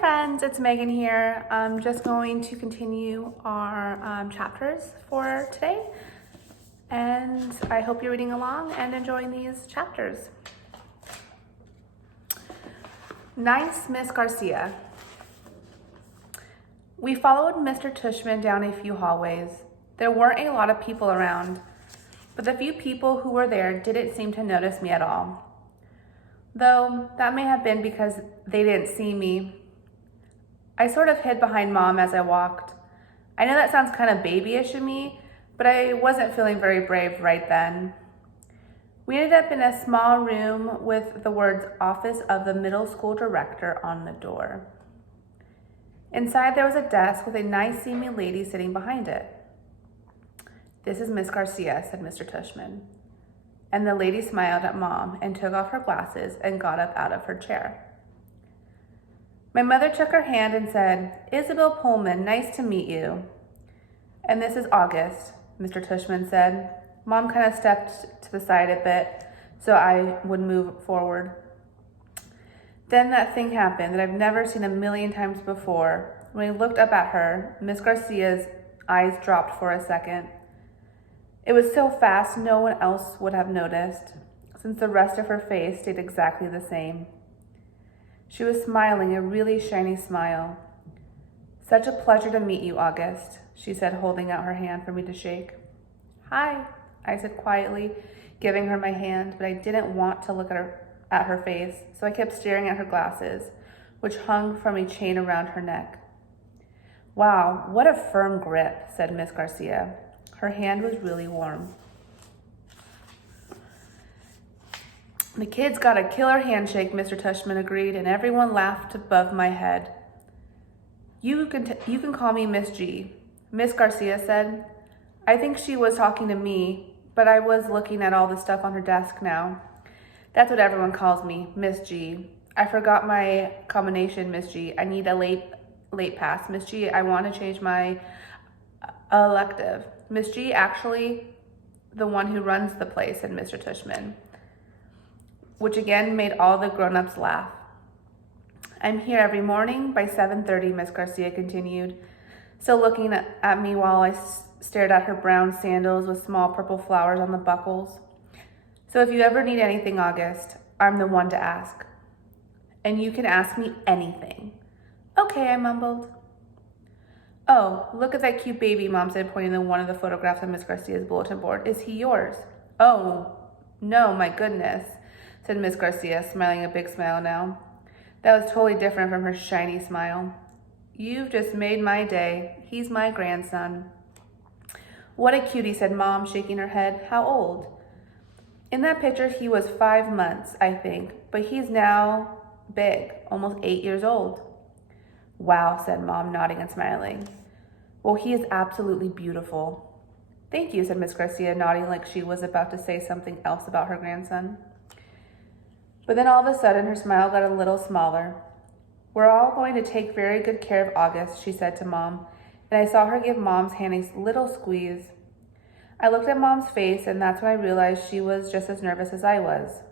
friends, it's Megan here. I'm just going to continue our chapters for today, and I hope you're reading along and enjoying these chapters. Nice Miss Garcia. We followed Mr. Tushman down a few hallways. There weren't a lot of people around, but the few people who were there didn't seem to notice me at all. Though that may have been because they didn't see me. I sort of hid behind Mom as I walked. I know that sounds kind of babyish of me, but I wasn't feeling very brave right then. We ended up in a small room with the words Office of the Middle School Director on the door. Inside there was a desk with a nice-seeming lady sitting behind it. "This is Miss Garcia," said Mr. Tushman. And the lady smiled at Mom and took off her glasses and got up out of her chair. My mother took her hand and said, "Isabel Pullman, nice to meet you." "And this is August," Mr. Tushman said. Mom kind of stepped to the side a bit so I would move forward. Then that thing happened that I've never seen a million times before. When I looked up at her, Miss Garcia's eyes dropped for a second. It was so fast no one else would have noticed, since the rest of her face stayed exactly the same. She was smiling a really shiny smile. "Such a pleasure to meet you, August," she said, holding out her hand for me to shake. "Hi," I said quietly, giving her my hand, but I didn't want to look at her face, so I kept staring at her glasses, which hung from a chain around her neck. "Wow, what a firm grip," said Miss Garcia. Her hand was really warm. "The kid's got a killer handshake," Mr. Tushman agreed, and everyone laughed above my head. You can call me Miss G," Miss Garcia said. I think she was talking to me, but I was looking at all the stuff on her desk now. "That's what everyone calls me, Miss G. I forgot my combination, Miss G. I need a late pass. Miss G, I want to change my elective." "Miss G, actually, the one who runs the place," said Mr. Tushman, which again made all the grown-ups laugh. "I'm here every morning by 7:30, Miss Garcia continued, still looking at me while I stared at her brown sandals with small purple flowers on the buckles. "So if you ever need anything, August, I'm the one to ask. And you can ask me anything." "Okay," I mumbled. "Oh, look at that cute baby," Mom said, pointing to one of the photographs on Miss Garcia's bulletin board. "Is he yours?" "Oh, no, my goodness," said Miss Garcia, smiling a big smile now. That was totally different from her shiny smile. "You've just made my day. He's my grandson." "What a cutie," said Mom, shaking her head. "How old?" "In that picture, he was 5 months, I think, but he's now big, almost 8 years old." "Wow," said Mom, nodding and smiling. "Well, he is absolutely beautiful." "Thank you," said Miss Garcia, nodding like she was about to say something else about her grandson. But then all of a sudden, her smile got a little smaller. "We're all going to take very good care of August," she said to Mom, and I saw her give Mom's hand a little squeeze. I looked at Mom's face, and that's when I realized she was just as nervous as I was.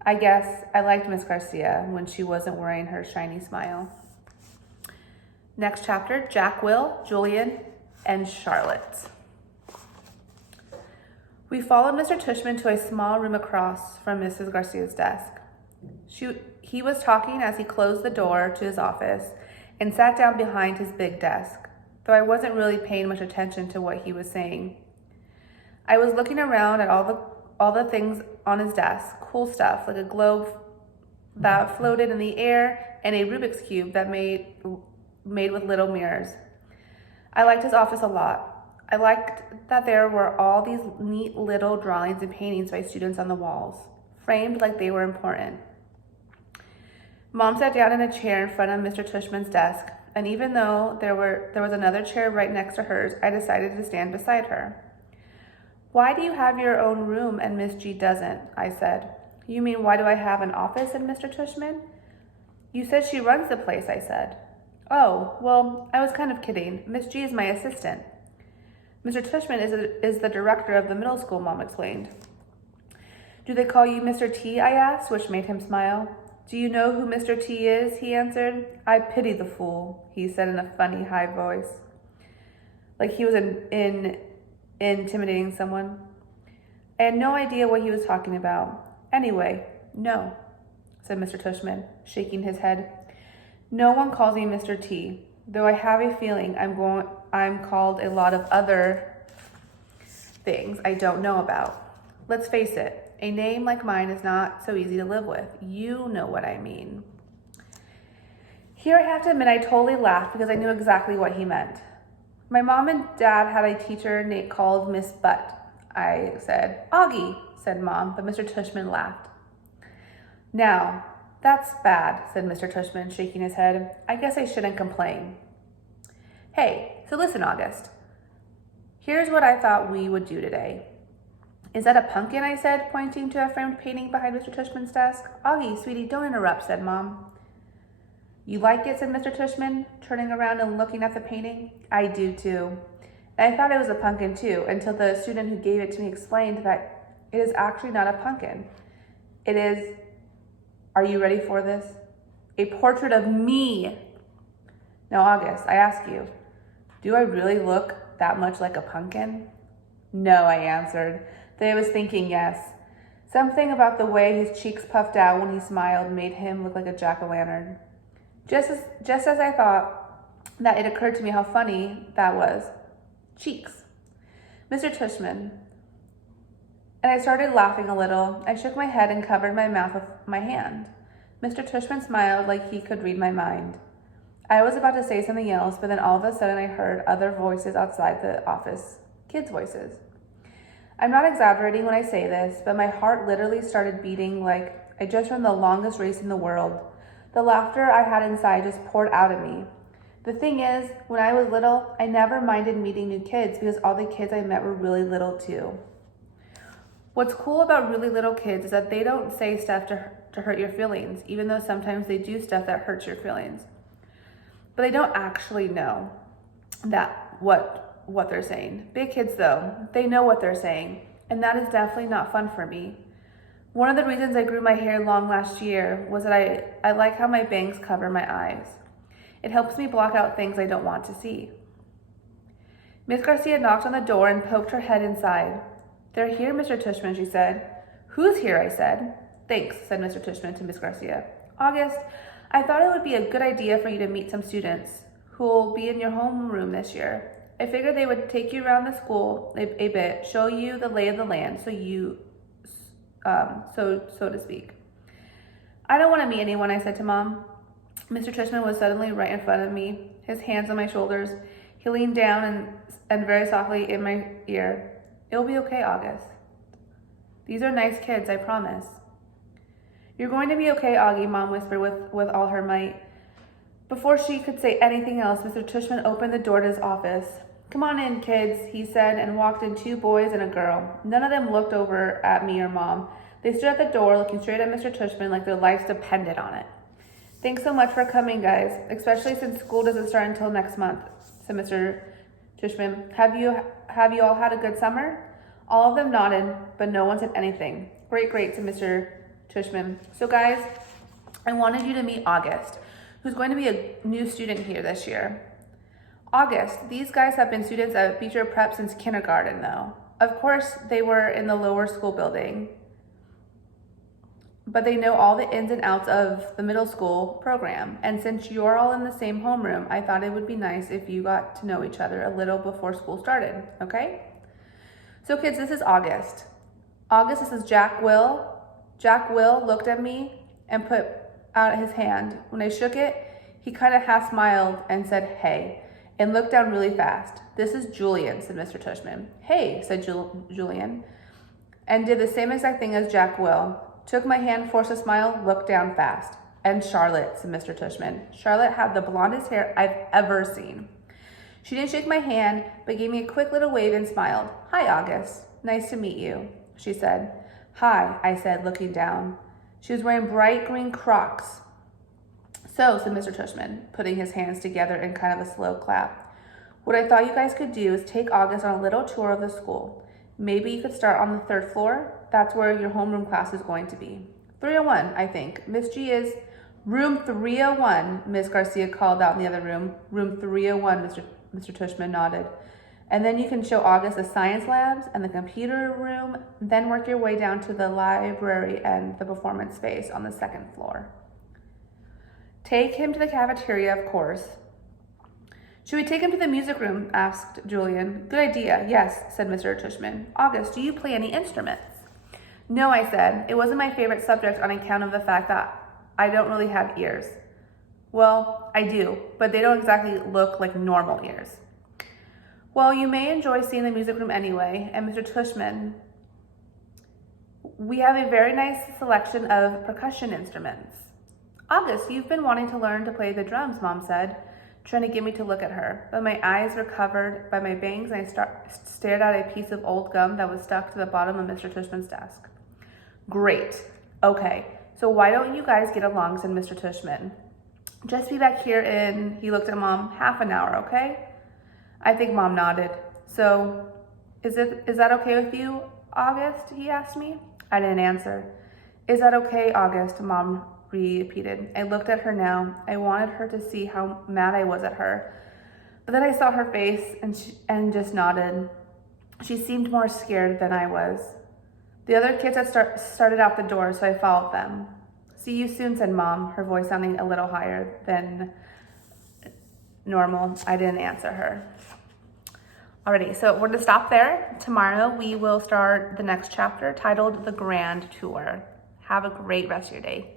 I guess I liked Miss Garcia when she wasn't wearing her shiny smile. Next chapter, Jack, Will, Julian, and Charlotte. We followed Mr. Tushman to a small room across from Mrs. Garcia's desk. He was talking as he closed the door to his office and sat down behind his big desk, though I wasn't really paying much attention to what he was saying. I was looking around at all the things on his desk, cool stuff like a globe that floated in the air and a Rubik's Cube that made with little mirrors. I liked his office a lot. I liked that there were all these neat little drawings and paintings by students on the walls, framed like they were important. Mom sat down in a chair in front of Mr. Tushman's desk, and even though there was another chair right next to hers, I decided to stand beside her. "Why do you have your own room and Miss G doesn't?" I said. "You mean why do I have an office?" said Mr. Tushman. "You said she runs the place," I said. "Oh, well, I was kind of kidding. Miss G is my assistant." "Mr. Tushman is the director of the middle school," Mom explained. "Do they call you Mr. T?" I asked, which made him smile. Do you know who Mr. T is? He answered. I pity the fool, he said in a funny high voice, like he was intimidating someone. I had no idea what he was talking about. Anyway, no, said Mr. Tushman, shaking his head. No one calls me Mr. T, though I have a feeling I'm called a lot of other things I don't know about. Let's face it, a name like mine is not so easy to live with. You know what I mean. Here I have to admit I totally laughed because I knew exactly what he meant. My mom and dad had a teacher called Miss Butt. I said. Augie, said Mom, but Mr. Tushman laughed. Now, that's bad, said Mr. Tushman, shaking his head. I guess I shouldn't complain. Hey, so listen, August. Here's what I thought we would do today. Is that a pumpkin? I said, pointing to a framed painting behind Mr. Tushman's desk. Augie, sweetie, don't interrupt, said Mom. You like it, said Mr. Tushman, turning around and looking at the painting. I do too. And I thought it was a pumpkin too, until the student who gave it to me explained that it is actually not a pumpkin. It is, are you ready for this? A portrait of me. Now, August, I ask you, do I really look that much like a pumpkin? No, I answered, though I was thinking yes. Something about the way his cheeks puffed out when he smiled made him look like a jack-o'-lantern. Just as I thought that, it occurred to me how funny that was. Cheeks. Mr. Tushman. And I started laughing a little. I shook my head and covered my mouth with my hand. Mr. Tushman smiled like he could read my mind. I was about to say something else, but then all of a sudden I heard other voices outside the office. Kids' voices. I'm not exaggerating when I say this, but my heart literally started beating like I just ran the longest race in the world. The laughter I had inside just poured out of me. The thing is, when I was little, I never minded meeting new kids because all the kids I met were really little too. What's cool about really little kids is that they don't say stuff to hurt your feelings, even though sometimes they do stuff that hurts your feelings. But they don't actually know that what they're saying. Big kids though, they know what they're saying, and that is definitely not fun for me. One of the reasons I grew my hair long last year was that I like how my bangs cover my eyes. It helps me block out things I don't want to see. Miss Garcia knocked on the door and poked her head inside. They're here, Mr. Tushman, she said. Who's here? I said. Thanks, said Mr. Tushman to Miss Garcia. August, I thought it would be a good idea for you to meet some students who will be in your homeroom this year. I figured they would take you around the school a bit, show you the lay of the land, so to speak. I don't want to meet anyone, I said to Mom. Mr. Tushman was suddenly right in front of me, his hands on my shoulders. He leaned down and very softly in my ear. It'll be okay, August. These are nice kids, I promise. You're going to be okay, Augie, Mom whispered with all her might. Before she could say anything else, Mr. Tushman opened the door to his office. Come on in, kids, he said, and walked in 2 boys and a girl. None of them looked over at me or Mom. They stood at the door looking straight at Mr. Tushman like their lives depended on it. Thanks so much for coming, guys, especially since school doesn't start until next month, said Mr. Tushman. Have you all had a good summer? All of them nodded, but no one said anything. Great, said Mr. Tushman. So guys, I wanted you to meet August, who's going to be a new student here this year. August, these guys have been students at Beecher Prep since kindergarten, though. Of course, they were in the lower school building, but they know all the ins and outs of the middle school program. And since you're all in the same homeroom, I thought it would be nice if you got to know each other a little before school started, okay? So kids, this is August. August, this is Jack Will. Jack Will looked at me and put out his hand. When I shook it, he kind of half smiled and said, hey, and looked down really fast. This is Julian, said Mr. Tushman. Hey, said Julian, and did the same exact thing as Jack Will. Took my hand, forced a smile, looked down fast. And Charlotte, said Mr. Tushman. Charlotte had the blondest hair I've ever seen. She didn't shake my hand, but gave me a quick little wave and smiled. Hi, August. Nice to meet you, she said. Hi, I said, looking down. She was wearing bright green Crocs. So, said Mr. Tushman, putting his hands together in kind of a slow clap. What I thought you guys could do is take August on a little tour of the school. Maybe you could start on the 3rd floor. That's where your homeroom class is going to be. 301, I think. Miss G is room 301, Miss Garcia called out in the other room. Room 301, Mr. Tushman nodded. And then you can show August the science labs and the computer room, then work your way down to the library and the performance space on the second floor. Take him to the cafeteria, of course. Should we take him to the music room? Asked Julian. Good idea, yes, said Mr. Tushman. August, do you play any instruments? No, I said. It wasn't my favorite subject on account of the fact that I don't really have ears. Well, I do, but they don't exactly look like normal ears. Well, you may enjoy seeing the music room anyway, and Mr. Tushman, we have a very nice selection of percussion instruments. August, you've been wanting to learn to play the drums, Mom said, trying to get me to look at her. But my eyes were covered by my bangs, and I stared at a piece of old gum that was stuck to the bottom of Mr. Tushman's desk. Great. Okay, so why don't you guys get along, said Mr. Tushman. Just be back here in, he looked at Mom, half an hour, okay? I think Mom nodded. So, is that okay with you, August? He asked me. I didn't answer. Is that okay, August? Mom repeated. I looked at her now. I wanted her to see how mad I was at her. But then I saw her face and just nodded. She seemed more scared than I was. The other kids had started out the door, so I followed them. See you soon, said Mom, her voice sounding a little higher than normal. I didn't answer her. Alrighty, so we're gonna stop there. Tomorrow we will start the next chapter titled The Grand Tour. Have a great rest of your day.